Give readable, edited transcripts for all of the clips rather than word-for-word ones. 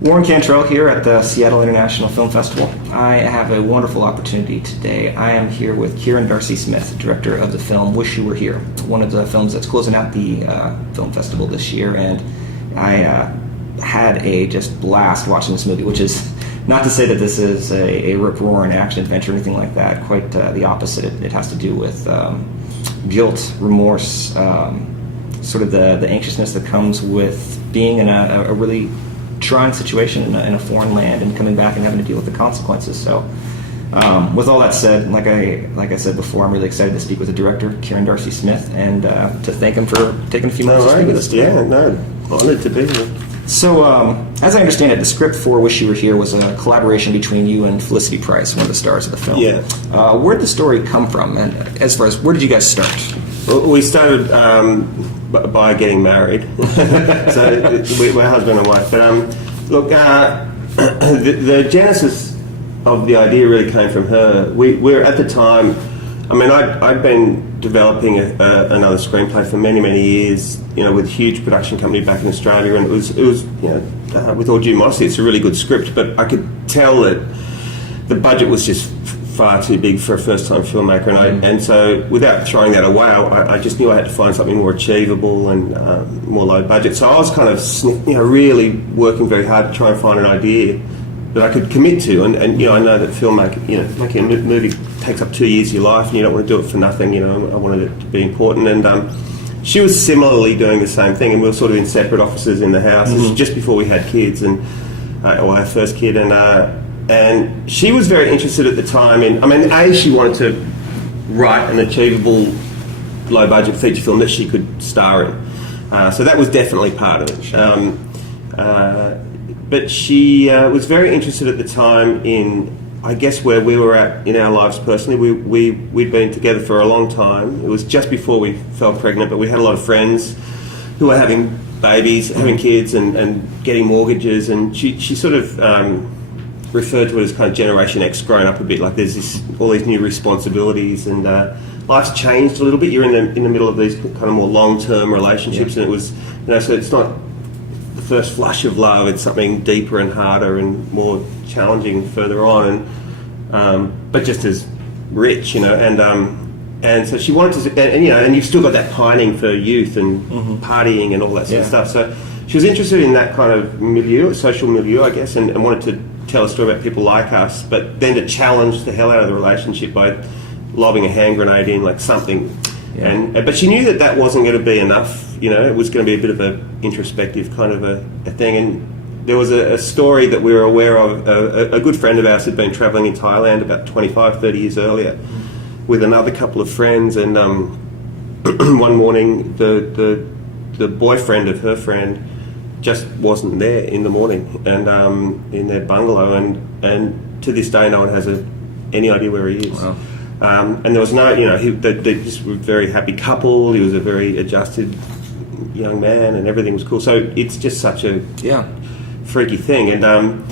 Warren Cantrell here at the Seattle International Film Festival. I have a wonderful opportunity today. I am here with Kieran Darcy-Smith, director of the film Wish You Were Here, one of the films that's closing out the film festival this year, and I had a just blast watching this movie, which is not to say that this is a rip-roaring action adventure or anything like that. Quite the opposite. It has to do with guilt, remorse, sort of the anxiousness that comes with being in a really trying situation in a foreign land and coming back and having to deal with the consequences. So with all that said, like I said before, I'm really excited to speak with the director, Kieran Darcy-Smith, and to thank him for taking a few minutes to speak with us today. Yeah, honored to be here. So, as I understand it, the script for Wish You Were Here was a collaboration between you and Felicity Price, one of the stars of the film. Yeah. Where did the story come from, and as far as where did you guys start? Well, we started by getting married, so we're husband and wife. But look, the genesis of the idea really came from her. We're at the time. I mean, I'd been developing another screenplay for many years, with a huge production company back in Australia, and it was with all due modesty, it's a really good script, but I could tell that the budget was just far too big for a first-time filmmaker, and so without throwing that away, I just knew I had to find something more achievable and more low budget. So I was kind of really working very hard to try and find an idea that I could commit to, and I know that making a movie takes up 2 years of your life, and you don't want to do it for nothing. I wanted it to be important, and she was similarly doing the same thing, and we were sort of in separate offices in the house. This was just before we had kids, and our first kid, and she was very interested at the time in, she wanted to write an achievable low-budget feature film that she could star in. So that was definitely part of it. But she was very interested at the time in, I guess, where we were at in our lives personally. We'd been together for a long time. It was just before we fell pregnant, but we had a lot of friends who were having babies, having kids, and getting mortgages, and she sort of referred to it as kind of Generation X growing up a bit, like there's all these new responsibilities, and life's changed a little bit. You're in the middle of these kind of more long-term relationships, and it was, so it's not the first flush of love, it's something deeper and harder and more challenging further on, and but just as rich, and so she wanted to, and you've still got that pining for youth and partying and all that sort of stuff. So she was interested in that kind of milieu, social milieu, I guess, and wanted to tell a story about people like us, but then to challenge the hell out of the relationship by lobbing a hand grenade in, like something. Yeah. But she knew that wasn't going to be enough. It was going to be a bit of a introspective kind of a thing. And there was a story that we were aware of. A good friend of ours had been travelling in Thailand about 30 years earlier with another couple of friends, and one morning the boyfriend of her friend just wasn't there in the morning, and in their bungalow, and to this day no one has any idea where he is. Wow. And there was no, they just were a very happy couple. He was a very adjusted young man, and everything was cool. So it's just such a freaky thing, and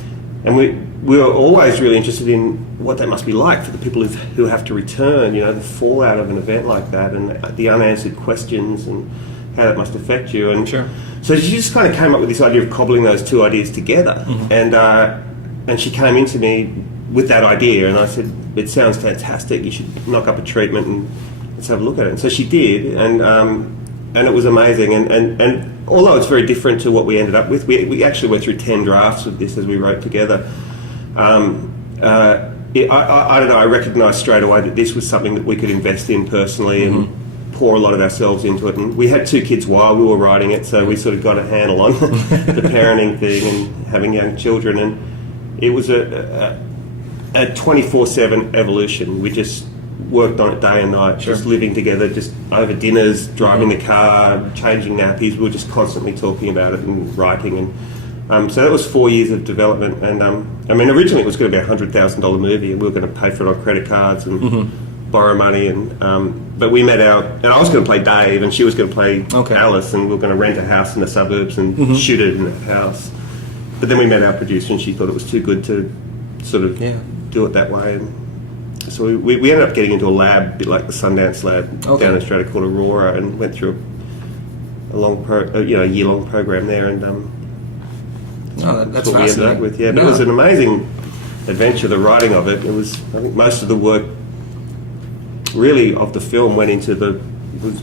we were always really interested in what that must be like for the people who have to return. The fallout of an event like that, and the unanswered questions, and how that must affect you. And sure. So she just kind of came up with this idea of cobbling those two ideas together, and she came into me with that idea, and I said, "It sounds fantastic. You should knock up a treatment and let's have a look at it." And so she did, and it was amazing. And although it's very different to what we ended up with, we actually went through 10 drafts of this as we wrote together. I don't know. I recognised straight away that this was something that we could invest in personally and pour a lot of ourselves into it. And we had 2 kids while we were writing it, so we sort of got a handle on the parenting thing and having young children. And it was a 24/7 evolution. We just worked on it day and night, just living together, just over dinners, driving the car, changing nappies. We were just constantly talking about it and writing. And so that was 4 years of development. And originally it was going to be a $100,000 movie, and we were going to pay for it on credit cards and borrow money. But we met and I was going to play Dave, and she was going to play Alice, and we were going to rent a house in the suburbs and shoot it in that house. But then we met our producer, and she thought it was too good to sort of do it that way. And so we ended up getting into a lab, a bit like the Sundance lab down in Australia called Aurora, and went through a long, year-long program there, and Oh, that's what we ended up fascinating. with. Yeah, but it was an amazing adventure. The writing of it. It was. I think most of the work, really, of the film went into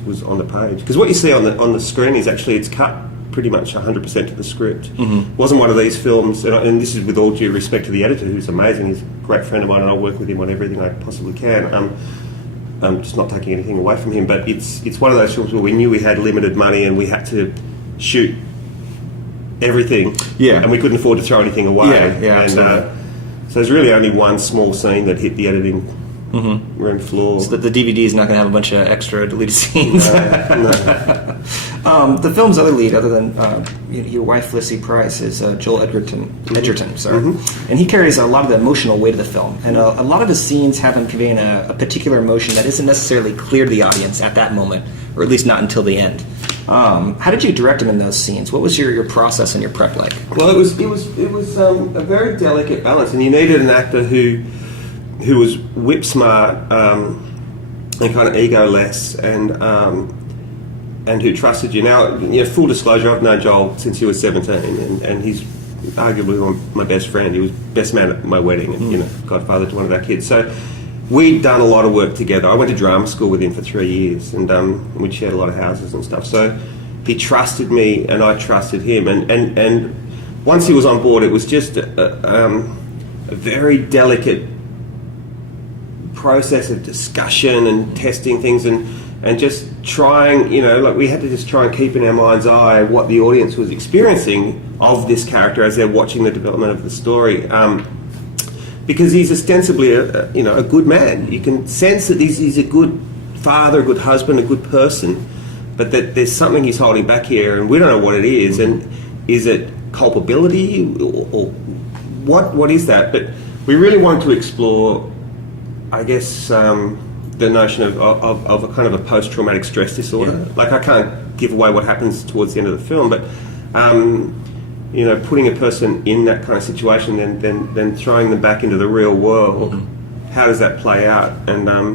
was on the page, because what you see on the screen is actually it's cut pretty much 100% to the script. It wasn't one of these films, and this is with all due respect to the editor, who's amazing. He's a great friend of mine, and I work with him on everything I possibly can. I'm just not taking anything away from him, but it's one of those films where we knew we had limited money and we had to shoot everything, and we couldn't afford to throw anything away. And so there's really only one small scene that hit the editing room floor. So the DVD is not going to have a bunch of extra deleted scenes. No. The film's other lead, other than your wife, Lissy Price, is Joel Edgerton. And he carries a lot of the emotional weight of the film. And a lot of his scenes have him conveying a particular emotion that isn't necessarily clear to the audience at that moment, or at least not until the end. How did you direct him in those scenes? What was your process and your prep like? Well, it was a very delicate balance, and you needed an actor who was whip smart and kind of egoless, and who trusted you. Now, full disclosure, I've known Joel since he was 17, and he's arguably my best friend. He was best man at my wedding, and godfather to one of our kids. So we'd done a lot of work together. I went to drama school with him for 3 years, and we'd shared a lot of houses and stuff. So he trusted me, and I trusted him. And once he was on board, it was just a very delicate process of discussion and testing things, and just trying, we had to just try and keep in our mind's eye what the audience was experiencing of this character as they're watching the development of the story. Because he's ostensibly a good man. You can sense that he's a good father, a good husband, a good person, but that there's something he's holding back here, and we don't know what it is. And is it culpability, or what is that? But we really wanted to explore, I guess, the notion of a kind of a post-traumatic stress disorder. Like, I can't give away what happens towards the end of the film, but putting a person in that kind of situation, then throwing them back into the real world, how does that play out? And I,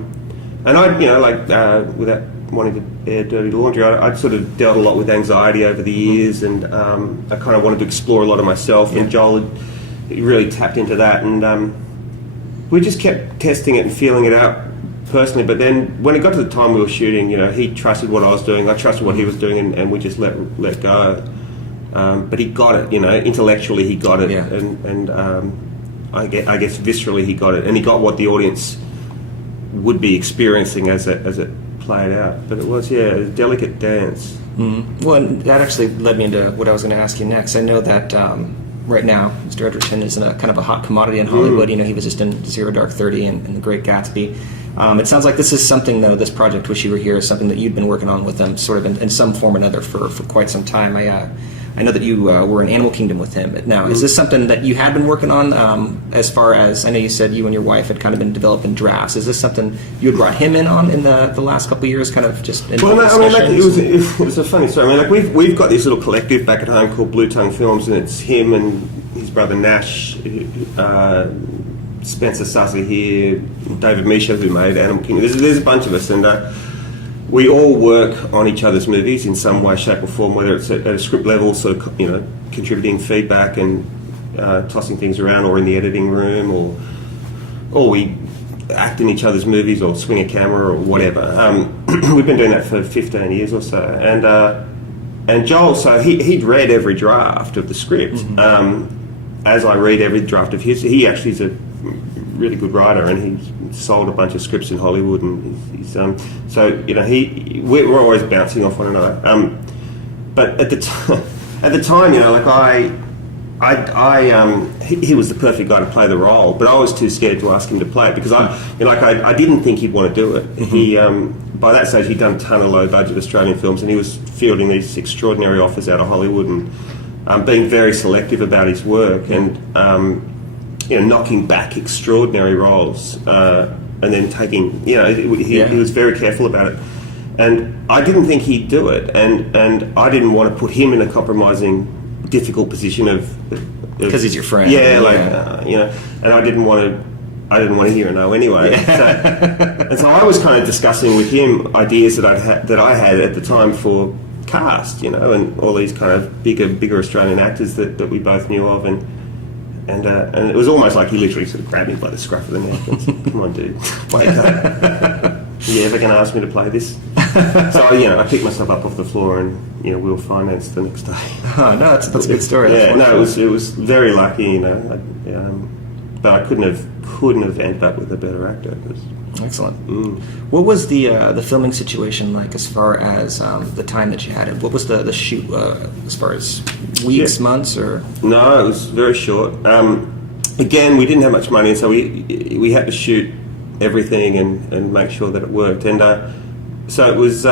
without wanting to air dirty laundry, I'd sort of dealt a lot with anxiety over the years, and I kind of wanted to explore a lot of myself, and Joel had really tapped into that, and we just kept testing it and feeling it out personally. But then when it got to the time we were shooting, he trusted what I was doing, I trusted what he was doing, and we just let go. But he got it, intellectually he got it, and I guess viscerally he got it, and he got what the audience would be experiencing as it played out. But it was, a delicate dance. Well, and that actually led me into what I was going to ask you next. I know that right now, Mr. Edgerton is in a kind of a hot commodity in Hollywood. He was just in Zero Dark 30 and The Great Gatsby. It sounds like this is something, though, this project, Wish You Were Here, is something that you'd been working on with them sort of in some form or another for quite some time. I know that you were in Animal Kingdom with him. Now, is this something that you had been working on as far as, I know you said you and your wife had kind of been developing drafts. Is this something you had brought him in on in the last couple of years, kind of just in discussions? It was a funny story. We've got this little collective back at home called Blue Tongue Films, and it's him and his brother Nash, Spencer Sasser here, David Misha, who made Animal Kingdom. There's a bunch of us, and we all work on each other's movies in some way, shape or form, whether it's at a script level, so contributing feedback and tossing things around, or in the editing room, or we act in each other's movies or swing a camera or whatever. We've been doing that for 15 years or so. And Joel, so he'd read every draft of the script. As I read every draft of his, he actually is a really good writer, and he's sold a bunch of scripts in Hollywood, and he's we're always bouncing off one another. But at the time, he was the perfect guy to play the role, but I was too scared to ask him to play it, because I didn't think he'd want to do it. He by that stage he'd done a ton of low budget Australian films, and he was fielding these extraordinary offers out of Hollywood, and being very selective about his work, and knocking back extraordinary roles, and then taking, he was very careful about it. And I didn't think he'd do it, and I didn't want to put him in a compromising, difficult position of because he's your friend. And I didn't want to hear a no anyway. So I was kind of discussing with him ideas that I had at the time for cast, and all these kind of bigger Australian actors that we both knew of, and it was almost like he literally sort of grabbed me by the scruff of the neck and said, "Come on, dude, wake up. You ever going to ask me to play this?" So, I picked myself up off the floor and, we were financed the next day. Oh, no, that's a good story. Yeah, no, it was very lucky, but I couldn't have ended up with a better actor. Excellent. What was the filming situation like as far as the time that you had? What was the shoot as far as weeks, months, or? No, it was very short. Again, we didn't have much money, so we had to shoot everything and make sure that it worked. And so it was.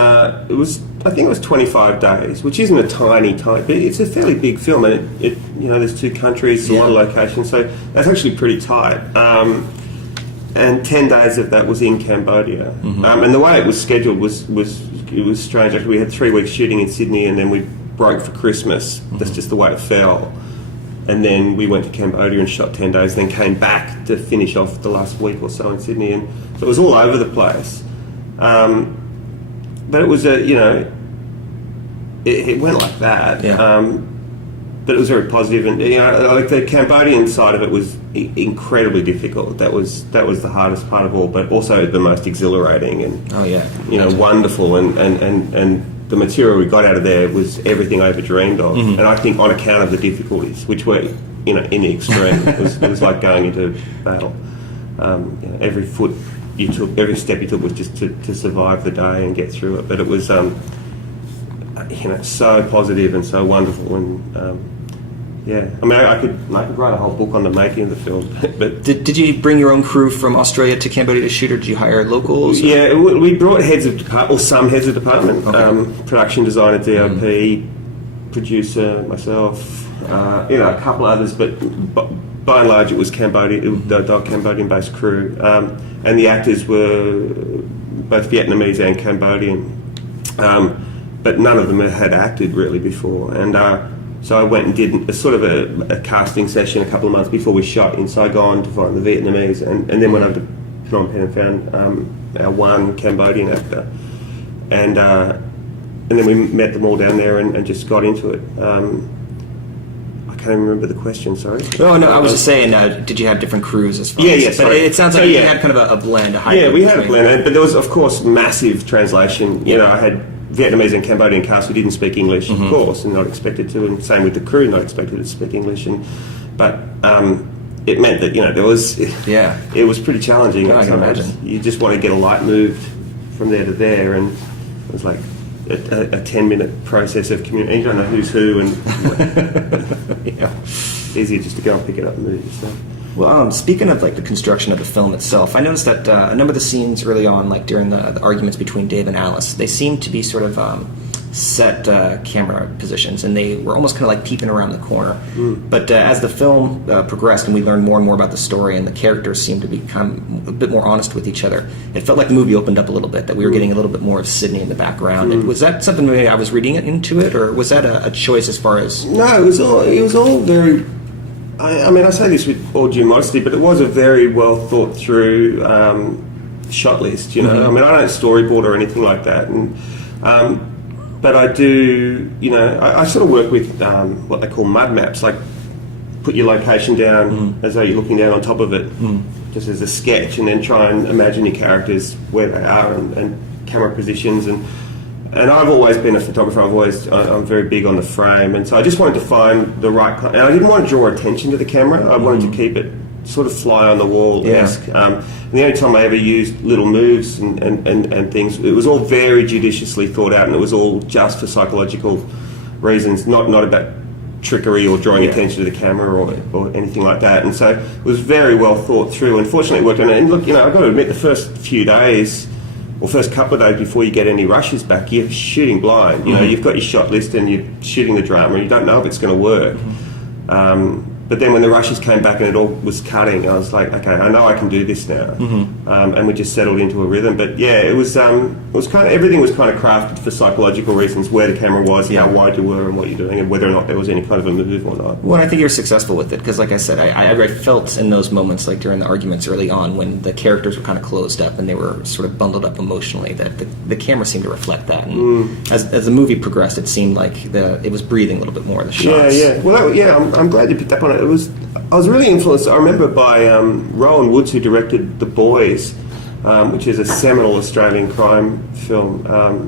I think it was 25 days, which isn't a tiny. It's a fairly big film, and it there's 2 countries, a lot of locations, so that's actually pretty tight. And 10 days of that was in Cambodia. And the way it was scheduled was strange. Actually, we had 3 weeks shooting in Sydney, and then we broke for Christmas. That's just the way it fell. And then we went to Cambodia and shot 10 days, then came back to finish off the last week or so in Sydney. And so it was all over the place. But it was it went like that. Yeah. But it was very positive, and like the Cambodian side of it was incredibly difficult. That was the hardest part of all, but also the most exhilarating and wonderful. And the material we got out of there was everything I ever dreamed of. And I think on account of the difficulties, which were in the extreme, it was like going into battle. Every foot you took, every step you took was just to survive the day and get through it. But it was so positive and so wonderful, and I could write a whole book on the making of the film. But did you bring your own crew from Australia to Cambodia to shoot, or did you hire locals? Yeah, we brought heads of department, or some heads of department, production designer, DOP, producer, myself, a couple others, but by and large it was Cambodia, the Cambodian-based crew, and the actors were both Vietnamese and Cambodian. But none of them had acted really before, and so I went and did a casting session a couple of months before we shot in Saigon to find the Vietnamese, and then went over to Phnom Penh and found our one Cambodian actor, and then we met them all down there and just got into it. I can't even remember the question, sorry. Oh, no, I was just saying, did you have different crews as far as... Yeah, but it sounds like you had kind of a blend, a hybrid. Yeah, we had a blend, but there was, of course, massive translation. I had Vietnamese and Cambodian cast who didn't speak English, of course, and not expected to, and same with the crew, not expected to speak English, but it meant that there was it was pretty challenging. I can imagine. You just want to get a light moved from there to there, and it was like a 10-minute process of communication. You don't know who's who, and easier just to go and pick it up and move yourself. Well, speaking of the construction of the film itself, I noticed that a number of the scenes early on, during the arguments between Dave and Alice, they seemed to be sort of set camera positions, and they were almost kind of peeping around the corner. But as the film progressed and we learned more and more about the story, and the characters seemed to become a bit more honest with each other, it felt like the movie opened up a little bit, that we were getting a little bit more of Sydney in the background. And was that something maybe I was reading into it, or was that a choice as far as... No, it was all very... I say this with all due modesty, but it was a very well thought through shot list. I don't storyboard or anything like that, and but I do. I sort of work with what they call mud maps, like put your location down as though you're looking down on top of it, just as a sketch, and then try and imagine your characters where they are and camera positions and I've always been a photographer. I'm very big on the frame, and so I just wanted to find the right kind. And I didn't want to draw attention to the camera. I wanted to keep it sort of fly on the wall-esque. And the only time I ever used little moves and things, it was all very judiciously thought out, and it was all just for psychological reasons, not about trickery or drawing attention to the camera or anything like that. And so it was very well thought through, and fortunately it worked on it. And look, I've got to admit, the first few days, or first couple of days before you get any rushes back, you're shooting blind. You've got your shot list and you're shooting the drama, and you don't know if it's going to work. But then when the rushes came back and it all was cutting, I was like, okay, I know I can do this now. and we just settled into a rhythm. But yeah, it was kind of, everything was kind of crafted for psychological reasons, where the camera was, how wide you were, and what you're doing, and whether or not there was any kind of a move or not. Well, I think you're successful with it because, like I said, I felt in those moments, like during the arguments early on, when the characters were kind of closed up and they were sort of bundled up emotionally, that the camera seemed to reflect that. And as the movie progressed, it seemed like it was breathing a little bit more in the shots. Yeah. Well, I'm glad you picked up on it. I was really influenced, I remember, by Rowan Woods, who directed The Boys, which is a seminal Australian crime film.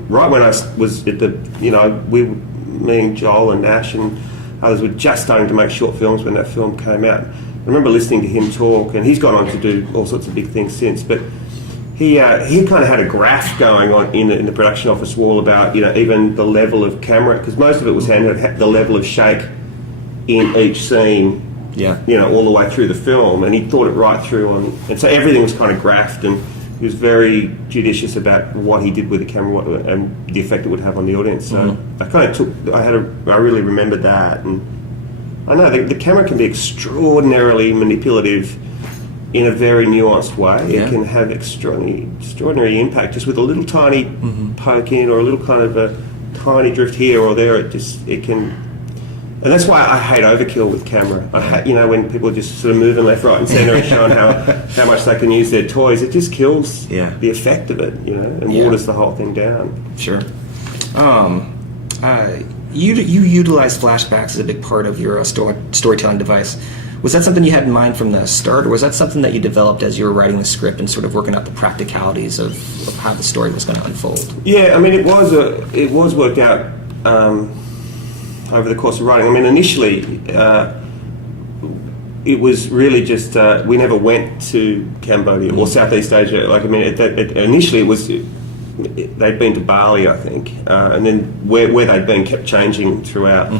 Right when I was at me and Joel and Ash and others were just starting to make short films when that film came out. I remember listening to him talk, and he's gone on to do all sorts of big things since, but he kind of had a graph going on in the production office wall about, even the level of camera, because most of it was the level of shake in each scene, all the way through the film, and he thought it right through and so everything was kind of graphed, and he was very judicious about what he did with the camera and the effect it would have on the audience. So I really remembered that, and I know the camera can be extraordinarily manipulative in a very nuanced way. It can have extraordinary impact just with a little tiny poke in, or a little kind of a tiny drift here or there. It can. And that's why I hate overkill with camera. I hate, when people are just sort of moving left, right and centre and showing how much they can use their toys. It just kills the effect of it, and waters the whole thing down. Sure. You utilize flashbacks as a big part of your storytelling device. Was that something you had in mind from the start, or was that something that you developed as you were writing the script and sort of working out the practicalities of how the story was going to unfold? Yeah, I mean, it was worked out over the course of writing. I mean, initially, it was really just we never went to Cambodia or Southeast Asia. Like, I mean, initially it was they'd been to Bali, I think, and then where they'd been kept changing throughout.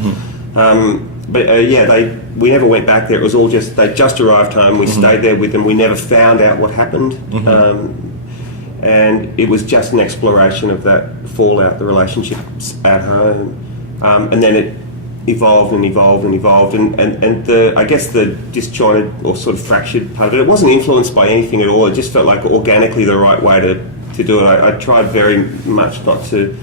We never went back there. It was all just they just arrived home. We stayed there with them. We never found out what happened, and it was just an exploration of that fallout, the relationships at home, and then it evolved and evolved and evolved, and I guess the disjointed or sort of fractured part of it wasn't influenced by anything at all. It just felt like organically the right way to do it. I tried very much not to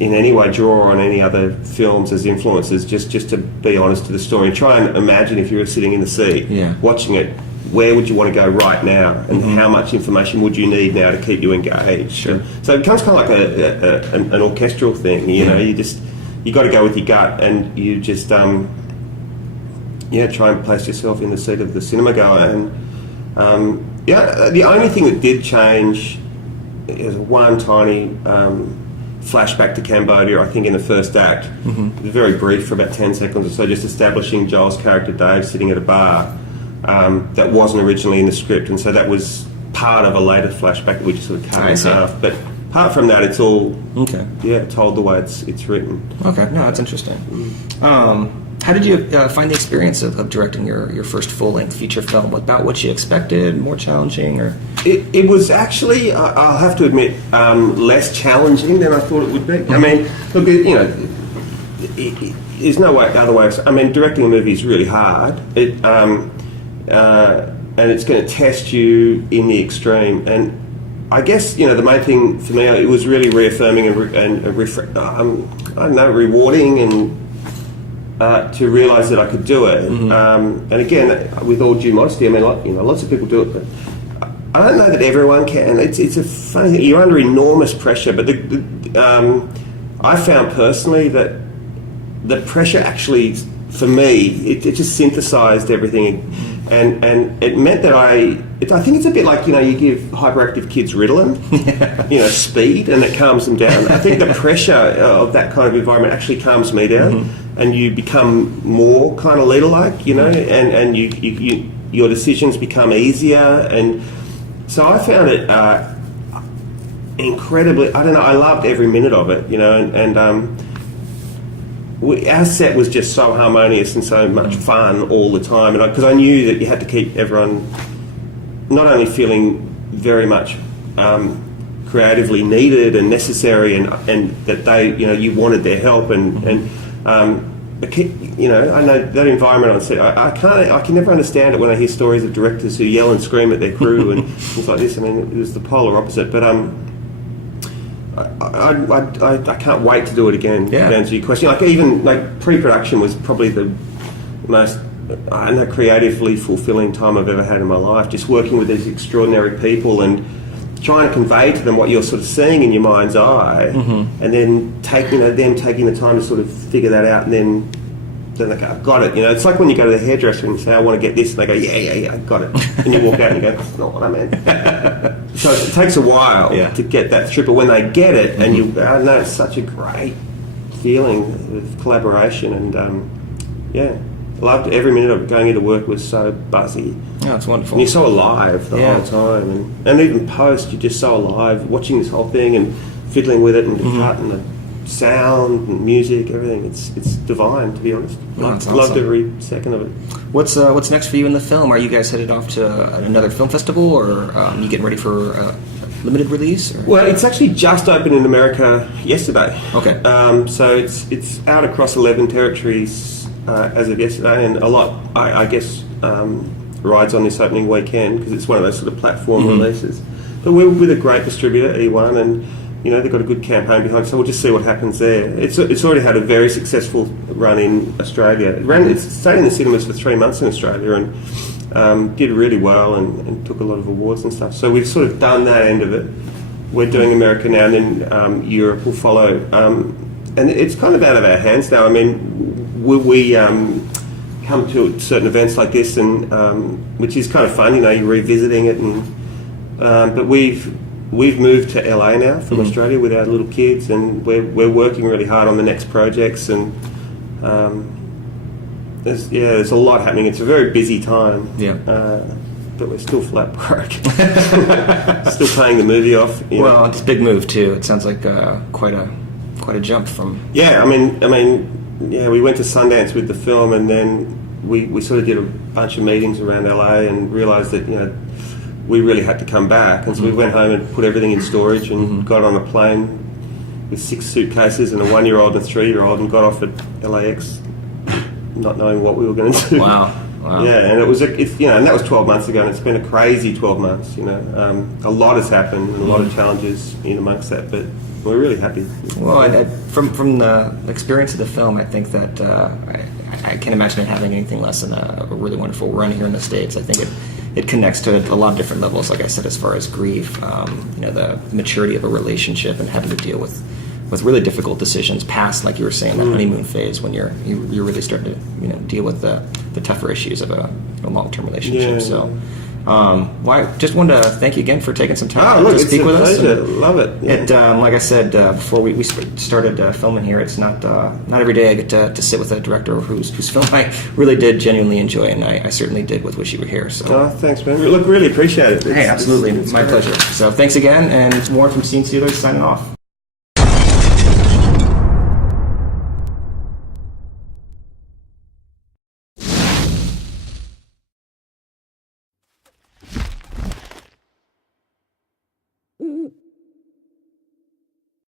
in any way draw on any other films as influences, just to be honest to the story and try and imagine if you were sitting in the seat watching it, where would you want to go right now, and how much information would you need now to keep you engaged. Sure. So it becomes kind of like an orchestral thing, you got to go with your gut, and you just try and place yourself in the seat of the cinema goer. And the only thing that did change is one tiny flashback to Cambodia, I think, in the first act. It was very brief, for about 10 seconds or so, just establishing Joel's character Dave sitting at a bar that wasn't originally in the script, and so that was part of a later flashback that we just sort of cut in half. But apart from that, it's all told the way it's written. Okay, no, that's interesting. How did you find the experience of directing your first full-length feature film? About what you expected? More challenging, or? It was actually, I'll have to admit, less challenging than I thought it would be. I mean, look, there's no other way. I mean, directing a movie is really hard. And it's going to test you in the extreme. And I guess, the main thing for me, it was really reaffirming and rewarding, and to realise that I could do it. And again, with all due modesty, I mean, lots of people do it, but I don't know that everyone can. It's a funny thing. You're under enormous pressure, but I found personally that the pressure actually, for me, it just synthesised everything, and it meant that I think it's a bit like, you give hyperactive kids Ritalin, speed, and it calms them down. I think the pressure of that kind of environment actually calms me down, and you become more kind of leader-like, and your decisions become easier, and so I found it incredibly. I don't know. I loved every minute of it, our set was just so harmonious and so much fun all the time, and because I knew that you had to keep everyone not only feeling very much creatively needed and necessary, and that they, you wanted their help, and I know that environment on set. I can never understand it when I hear stories of directors who yell and scream at their crew and things like this. I mean, it was the polar opposite. But I can't wait to do it again. Yeah. To answer your question, even pre-production was probably the most creatively fulfilling time I've ever had in my life. Just working with these extraordinary people and trying to convey to them what you're sort of seeing in your mind's eye, and then them taking the time to sort of figure that out, and then they're like, I've got it. It's like when you go to the hairdresser and say, I want to get this, and they go, yeah, I got it. And you walk out and you go, that's not what I meant. So it takes a while to get that through, but when they get it, and I know it's such a great feeling of collaboration, and loved every minute of it. Going into work was so buzzy. Oh, it's wonderful. And you're so alive the whole time. And even post, you're just so alive, watching this whole thing and fiddling with it and the cut and the sound and music, everything. It's divine, to be honest. That's Loved awesome. every second of it. What's next for you in the film? Are you guys headed off to another film festival, or you getting ready for a limited release? Or? Well, it's actually just opened in America yesterday. Okay. So it's out across 11 territories as of yesterday, and a lot, I guess, rides on this opening weekend because it's one of those sort of platform releases. But we're with a great distributor, E1, and they've got a good campaign behind it, so we'll just see what happens there. It's already had a very successful run in Australia. It stayed in the cinemas for 3 months in Australia and did really well and took a lot of awards and stuff. So we've sort of done that end of it. We're doing America now, and then Europe will follow. And it's kind of out of our hands now. I mean, we come to certain events like this, and which is kind of fun, you're revisiting it, and but we've moved to LA now from Australia with our little kids, and we're working really hard on the next projects, and there's a lot happening. It's a very busy time. But we're still flat broke. Still paying the movie off. Well, it's a big move too. It sounds like quite a jump from. Yeah, I mean, we went to Sundance with the film, and then we sort of did a bunch of meetings around LA and realised that we really had to come back, and so we went home and put everything in storage and got on a plane with 6 suitcases and a 1-year-old and a 3-year-old and got off at LAX, not knowing what we were going to do. Wow. Yeah, and and that was 12 months ago, and it's been a crazy 12 months. A lot has happened and a lot of challenges in amongst that, but we're really happy. Well, from the experience of the film, I think that I can't imagine it having anything less than a really wonderful run here in the States. I think it connects to a lot of different levels, like I said, as far as grief, the maturity of a relationship and having to deal with really difficult decisions past, like you were saying, that honeymoon phase when you're really starting to deal with the tougher issues of a long-term relationship. Yeah. So I just wanted to thank you again for taking some time to speak with us. Love it. Yeah. Like I said before we started filming here, it's not every day I get to sit with a director whose film I really did genuinely enjoy, and I certainly did with Wish You Were Here. So thanks, man. Look, really appreciate it. Hey, absolutely, it's my pleasure. So thanks again, and more from Scene Stealers signing off. Mm-hmm.